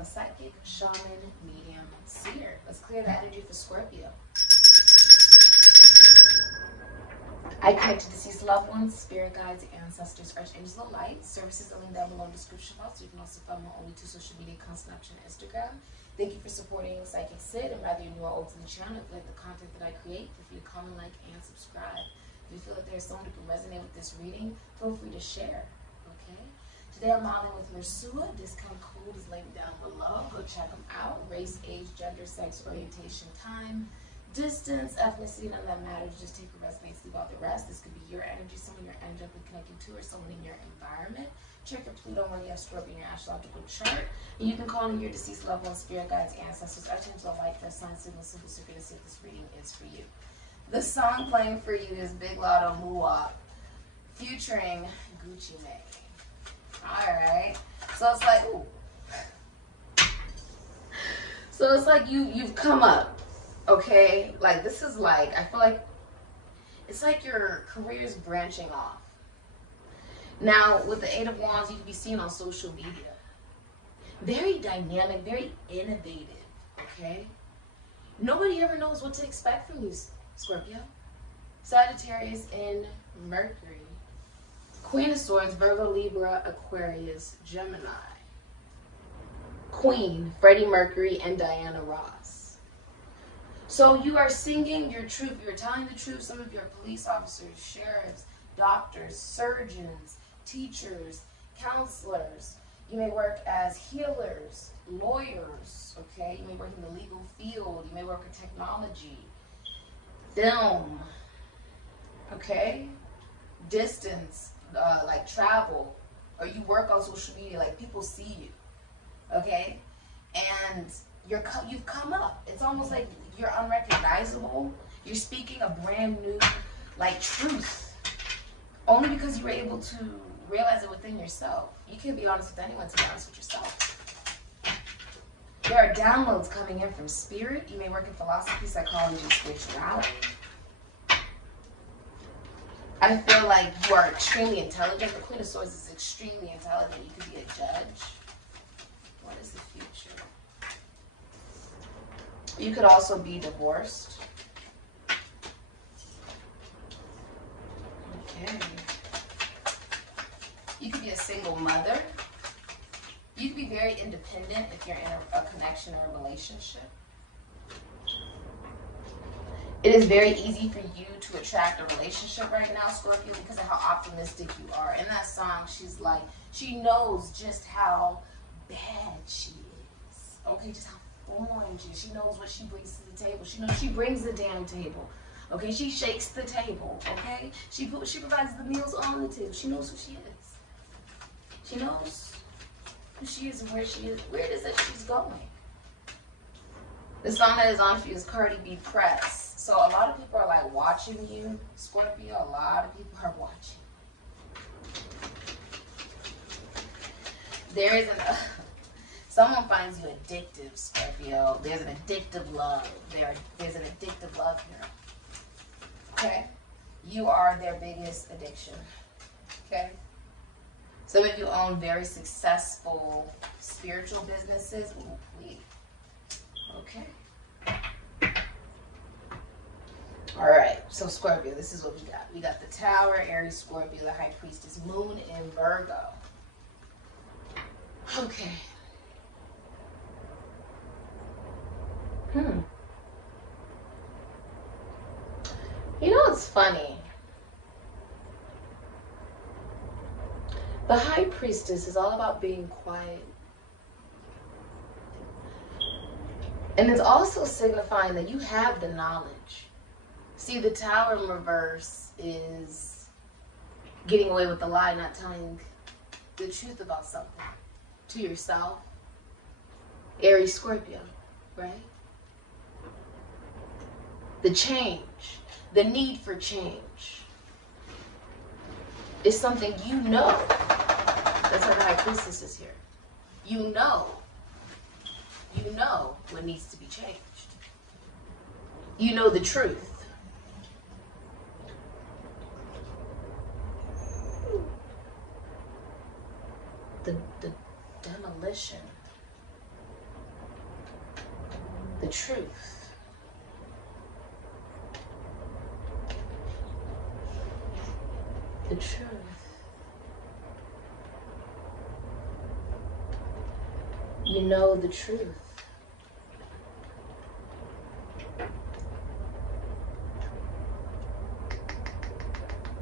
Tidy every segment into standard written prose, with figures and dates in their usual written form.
a psychic, shaman, medium, seer. Let's clear the energy for Scorpio. I connect to deceased loved ones, spirit guides, ancestors, archangels of light. Services are linked down below in the description box. You can also follow my only 2 social media accounts, Snapchat and Instagram. Thank you for supporting Sikiksyd, and whether you're new or old to the channel, if you like the content that I create, feel free to comment, like, and subscribe. If you feel that there's someone who can resonate with this reading, feel free to share. Okay? Today I'm modeling with Mersua. Discount code is linked down below. Go check them out. Race, age, gender, sex, orientation, time, distance, ethnicity, none of that matters. Just take what resonates, leave out the rest. This could be your energy, someone you're energetically connected to, or someone in your environment. Check your Pluto when you have Scorpio in your astrological chart. And you can call in your deceased loved ones, spirit guides, ancestors, archangels of light for a sign, signal, symbol, secret to see if this reading is for you. The song playing for you is Big Lotto Muwop featuring Gucci Mane. Alright. So it's like, ooh. So it's like you've come up. Okay, like this is like, I feel like it's like your career is branching off. Now, with the 8 of Wands, you can be seen on social media. Very dynamic, very innovative, okay? Nobody ever knows what to expect from you, Scorpio. Sagittarius in Mercury. Queen of Swords, Virgo, Libra, Aquarius, Gemini. Queen, Freddie Mercury, and Diana Ross. So you are singing your truth. You're telling the truth. Some of you are police officers, sheriffs, doctors, surgeons, teachers, counselors. You may work as healers, lawyers, okay? You may work in the legal field. You may work in technology, film, okay? Distance, like travel, or you work on social media, like people see you, okay? And you've come up. It's almost like you're unrecognizable. You're speaking a brand new, like, truth, only because you were able to realize it within yourself. You can't be honest with anyone to be honest with yourself. There are downloads coming in from spirit. You may work in philosophy, psychology, spirituality. I feel like you are extremely intelligent. The Queen of Swords is extremely intelligent. You could be a judge. What is the future? You could also be divorced. Okay. You could be a single mother. You could be very independent if you're in a connection or a relationship. It is very easy for you to attract a relationship right now, Scorpio, because of how optimistic you are. In that song, she's like, she knows just how bad she is. Okay, just how foreign she is. She knows what she brings to the table. She knows she brings the damn table. Okay, she shakes the table. Okay, she provides the meals on the table. She knows who she is. She knows who she is and where she is. Where it is that she's going. The song that is on for you is Cardi B, Press. So a lot of people are like watching you, Scorpio. A lot of people are watching. There is someone finds you addictive, Scorpio. There's an addictive love. There's an addictive love here. Okay? You are their biggest addiction. Okay? Some of you own very successful spiritual businesses. Ooh, please. Okay. All right. So Scorpio, this is what we got. We got the Tower, Aries, Scorpio, the High Priestess, Moon in Virgo. Okay. You know what's funny? The High Priestess is all about being quiet. And it's also signifying that you have the knowledge. See, the Tower in reverse is getting away with the lie, not telling the truth about something to yourself. Aries, Scorpio, right? The change, the need for change is something you know. That's why the High Priestess is here. You know what needs to be changed. You know the truth. The demolition. The truth. The truth. You know the truth.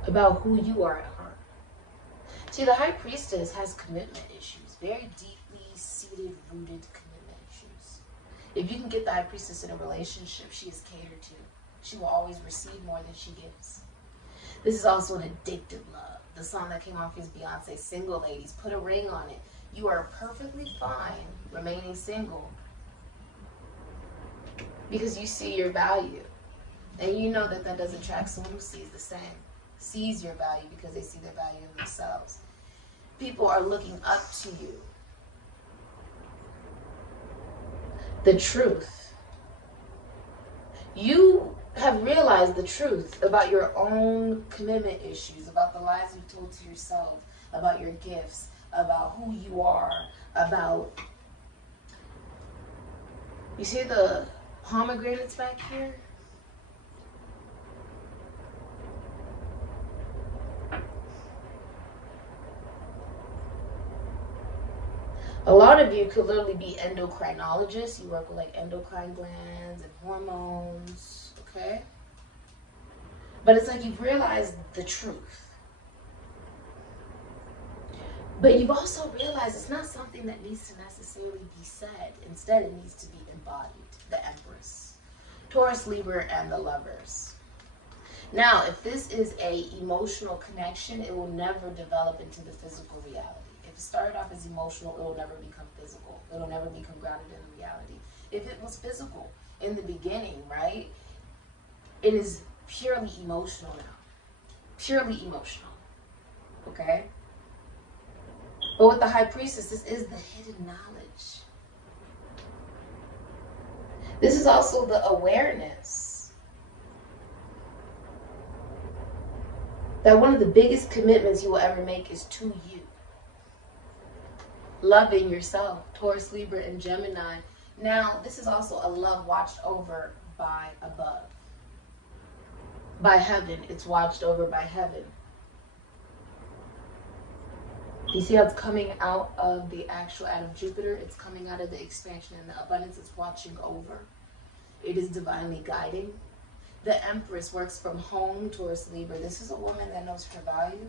About who you are at heart. See, the High Priestess has commitment issues. Very deeply seated, rooted commitment issues. If you can get the High Priestess in a relationship, she is catered to. She will always receive more than she gives. This is also an addictive love. The song that came off is Beyonce's Single Ladies. Put a ring on it. You are perfectly fine remaining single because you see your value. And you know that that does attract someone who sees the same. Sees your value because they see their value in themselves. People are looking up to you. The truth. You have realized the truth about your own commitment issues, about the lies you've told to yourself, about your gifts, about who you are, about... You see the pomegranates back here? A lot of you could literally be endocrinologists. You work with like endocrine glands and hormones, okay? But it's like you've realized the truth. But you've also realized it's not something that needs to necessarily be said. Instead, it needs to be embodied. The Empress, Taurus, Libra, and the Lovers. Now, if this is a emotional connection, it will never develop into the physical reality. If it started off as emotional, it will never become physical. It will never become grounded in reality. If it was physical in the beginning, right, it is purely emotional now. Purely emotional, okay? But with the High Priestess, this is the hidden knowledge. This is also the awareness that one of the biggest commitments you will ever make is to you. Loving yourself, Taurus, Libra, and Gemini. Now, this is also a love watched over by above. By heaven. It's watched over by heaven. You see how it's coming out of the actual out of Jupiter? It's coming out of the expansion and the abundance. It's watching over. It is divinely guiding. The Empress works from home, Taurus, Libra. This is a woman that knows her value.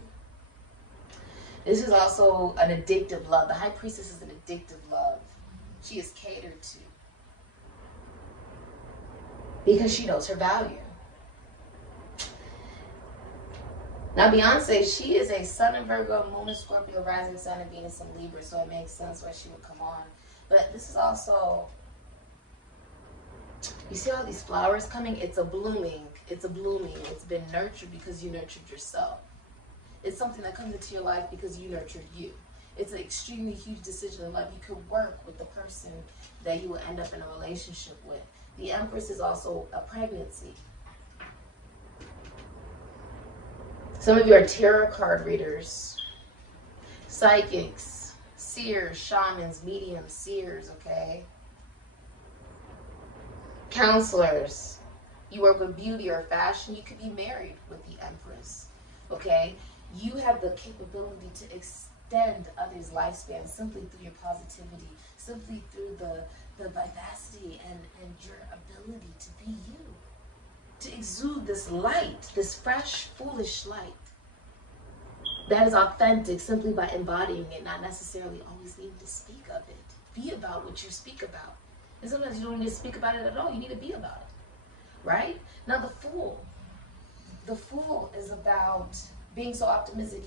This is also an addictive love. The High Priestess is an addictive love. She is catered to because she knows her value. Now, Beyonce, she is a Sun in Virgo, Moon in Scorpio, Rising Sun and Venus in Libra, so it makes sense why she would come on. But this is also, you see all these flowers coming? It's a blooming. It's a blooming. It's been nurtured because you nurtured yourself. It's something that comes into your life because you nurtured you. It's an extremely huge decision in life. You could work with the person that you will end up in a relationship with. The Empress is also a pregnancy. Some of you are tarot card readers, psychics, seers, shamans, mediums, seers, okay? Counselors. You work with beauty or fashion. You could be married with the Empress, okay? You have the capability to extend others' lifespan simply through your positivity, simply through the vivacity and your ability to be you. To exude this light, this fresh, foolish light that is authentic simply by embodying it, not necessarily always needing to speak of it. Be about what you speak about. And sometimes you don't need to speak about it at all. You need to be about it, right? Now, the Fool. The Fool is about being so optimistic.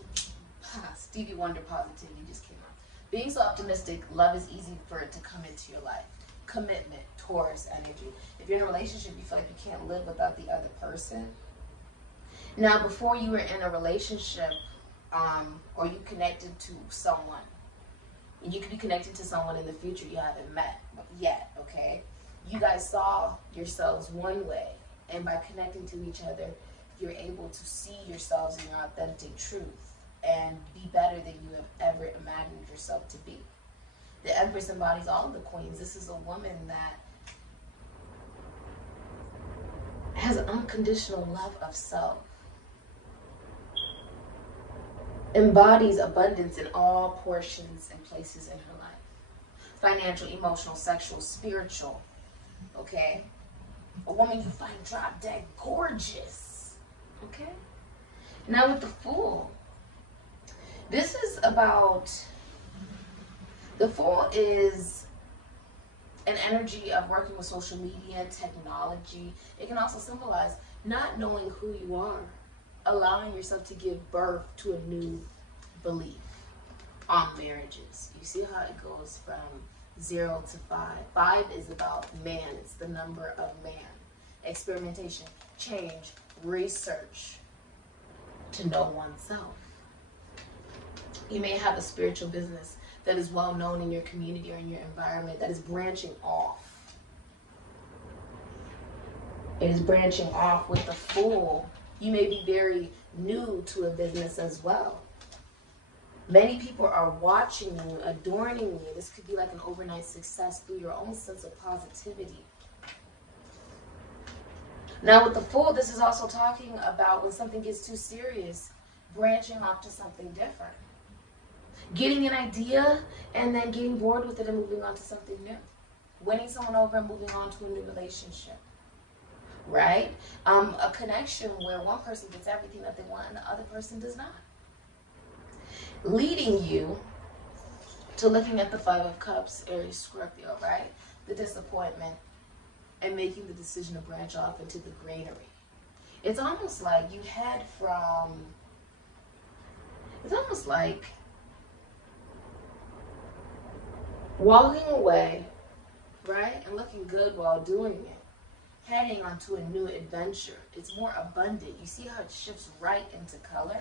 Stevie Wonder positivity just came out. Being so optimistic, love is easy for it to come into your life. Commitment, Taurus energy. If you're in a relationship, you feel like you can't live without the other person. Now, before you were in a relationship, or you connected to someone, and you could be connected to someone in the future you haven't met yet, okay? You guys saw yourselves one way, and by connecting to each other, you're able to see yourselves in your authentic truth and be better than you have ever imagined yourself to be. The Empress embodies all of the queens. This is a woman that has unconditional love of self, embodies abundance in all portions and places in her life. Financial, emotional, sexual, spiritual. Okay? A woman you find drop dead gorgeous. Okay? Now with the Fool. This is about, the Fool is an energy of working with social media, technology. It can also symbolize not knowing who you are, allowing yourself to give birth to a new belief on marriages. You see how it goes from 0 to 5. 5 is about man. It's the number of man. Experimentation, change, research to know oneself. You may have a spiritual business that is well known in your community or in your environment that is branching off. It is branching off with the Fool. You may be very new to a business as well. Many people are watching you, adorning you. This could be like an overnight success through your own sense of positivity. Now with the Fool, this is also talking about when something gets too serious, branching off to something different. Getting an idea and then getting bored with it and moving on to something new. Winning someone over and moving on to a new relationship. Right? A connection where one person gets everything that they want and the other person does not. Leading you to looking at the 5 of Cups, Aries, Scorpio, right? The disappointment and making the decision to branch off into the greenery. It's almost like you head from, it's almost like walking away, right? And looking good while doing it. Heading onto a new adventure. It's more abundant. You see how it shifts right into color?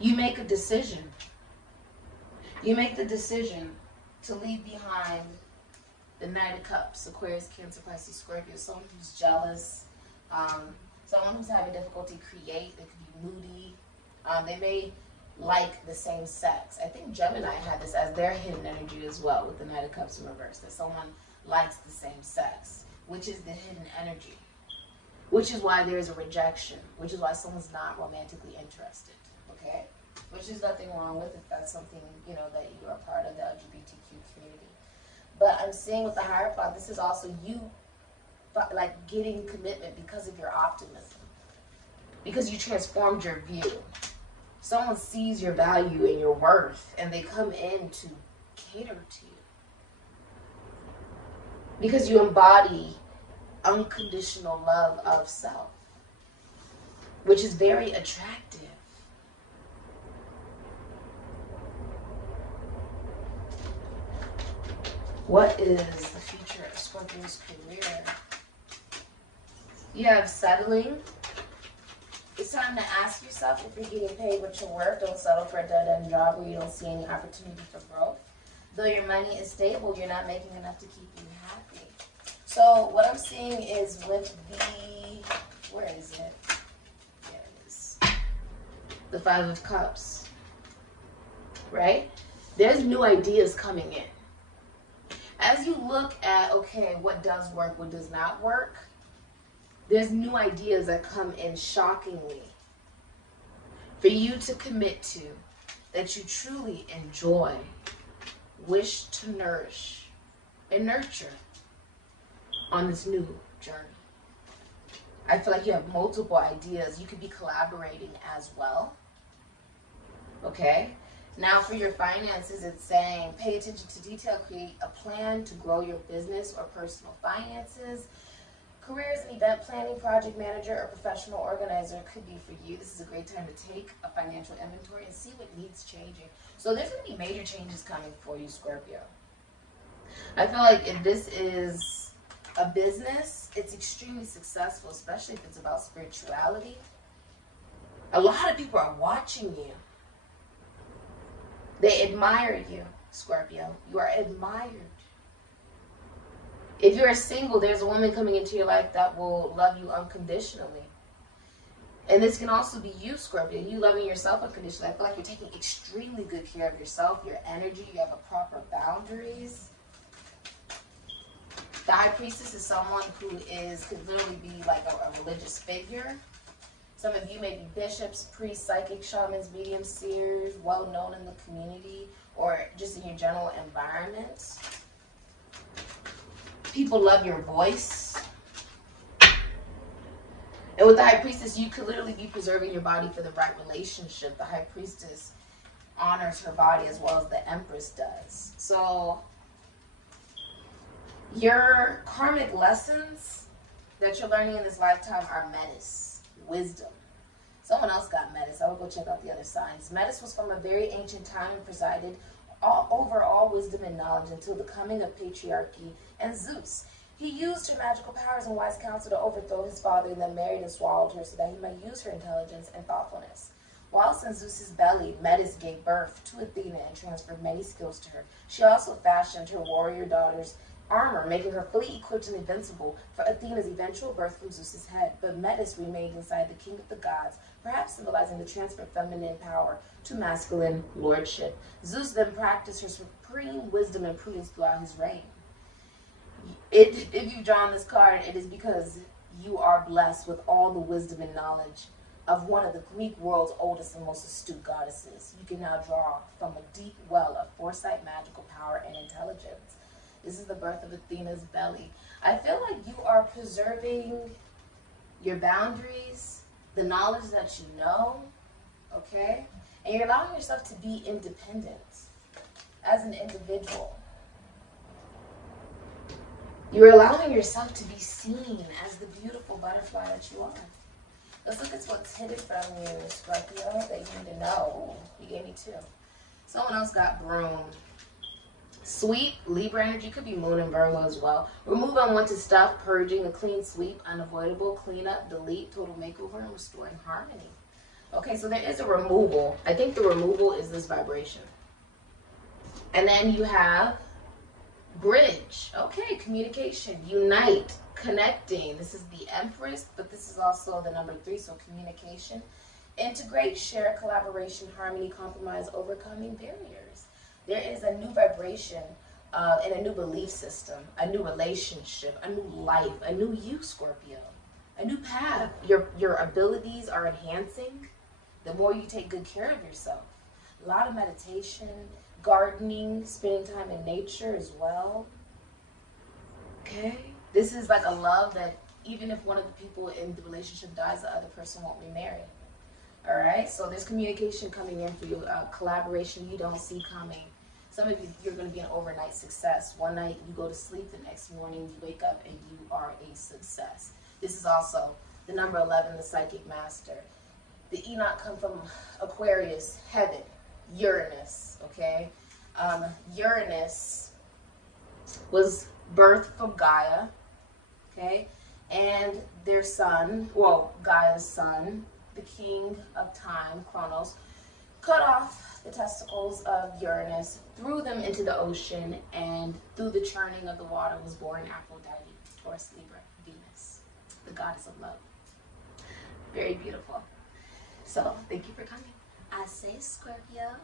You make a decision. You make the decision to leave behind the Knight of Cups, Aquarius, Cancer, Pisces, Scorpio, someone who's jealous, someone who's having difficulty create. They could be moody. They may like the same sex. I think Gemini had this as their hidden energy as well with the Knight of Cups in reverse, that someone likes the same sex, which is the hidden energy, which is why there is a rejection, which is why someone's not romantically interested, okay? Which is nothing wrong with if that's something, you know, that you are part of the LGBTQ community. But I'm seeing with the Hierophant, this is also you, like, getting commitment because of your optimism, because you transformed your view. Someone sees your value and your worth, and they come in to cater to you. Because you embody unconditional love of self, which is very attractive. What is the future of Scorpio's career? You have settling. It's time to ask yourself if you're getting paid what you're worth. Don't settle for a dead-end job where you don't see any opportunity for growth. Though your money is stable, you're not making enough to keep you happy. So what I'm seeing is with the, where is it? There it is. The 5 of Cups, right? There's new ideas coming in. As you look at, okay, what does work, what does not work, there's new ideas that come in shockingly for you to commit to, that you truly enjoy, wish to nourish and nurture on this new journey. I feel like you have multiple ideas. You could be collaborating as well. Okay? Now for your finances, it's saying pay attention to detail, create a plan to grow your business or personal finances. Careers and event planning, project manager, or professional organizer could be for you. This is a great time to take a financial inventory and see what needs changing. So there's going to be major changes coming for you, Scorpio. I feel like if this is a business, it's extremely successful, especially if it's about spirituality. A lot of people are watching you. They admire you, Scorpio. You are admired. If you're single, there's a woman coming into your life that will love you unconditionally. And this can also be you, Scorpio. You loving yourself unconditionally. I feel like you're taking extremely good care of yourself, your energy. You have a proper boundaries. The High Priestess is someone who could literally be like a religious figure. Some of you may be bishops, priests, psychics, shamans, mediums, seers, well known in the community or just in your general environment. People love your voice. And with the High Priestess, you could literally be preserving your body for the right relationship. The High Priestess honors her body as well as the Empress does. So your karmic lessons that you're learning in this lifetime are Metis, wisdom. Someone else got Metis. I will go check out the other signs. Metis was from a very ancient time and presided over all wisdom and knowledge until the coming of patriarchy and Zeus. He used her magical powers and wise counsel to overthrow his father and then married and swallowed her so that he might use her intelligence and thoughtfulness. Whilst in Zeus's belly, Metis gave birth to Athena and transferred many skills to her. She also fashioned her warrior daughter's armor, making her fully equipped and invincible for Athena's eventual birth from Zeus's head. But Metis remained inside the king of the gods, perhaps symbolizing the transfer of feminine power to masculine lordship. Zeus then practiced her supreme wisdom and prudence throughout his reign. If you've drawn this card, it is because you are blessed with all the wisdom and knowledge of one of the Greek world's oldest and most astute goddesses. You can now draw from a deep well of foresight, magical power, and intelligence. This is the birth of Athena's belly. I feel like you are preserving your boundaries, the knowledge that you know, okay? And you're allowing yourself to be independent as an individual. You're allowing yourself to be seen as the beautiful butterfly that you are. Let's look at what's hidden from you, Scorpio, that you need to know. He gave me 2. Someone else got broom. Sweep, Libra energy, could be moon and Virgo as well. Remove unwanted stuff, purging, a clean sweep, unavoidable, clean up, delete, total makeover, and restoring harmony. Okay, so there is a removal. I think the removal is this vibration. And then you have bridge. Okay, communication, unite, connecting. This is the Empress, but this is also the number 3, so communication. Integrate, share, collaboration, harmony, compromise, overcoming barriers. There is a new vibration and a new belief system, a new relationship, a new life, a new you, Scorpio, a new path. Your abilities are enhancing the more you take good care of yourself. A lot of meditation, gardening, spending time in nature as well. Okay? This is like a love that even if one of the people in the relationship dies, the other person won't remarry. All right? So there's communication coming in for you, collaboration you don't see coming. Some of you, you're going to be an overnight success. One night you go to sleep, the next morning you wake up and you are a success. This is also the number 11, the psychic master. The Enoch come from Aquarius, heaven, Uranus, okay? Uranus was birthed from Gaia, okay? And their son, well, Gaia's son, the king of time, Kronos, cut off the testicles of Uranus, threw them into the ocean, and through the churning of the water was born Aphrodite, Taurus, Libra, Venus, the goddess of love. Very beautiful. So, thank you for coming. I say Scorpio.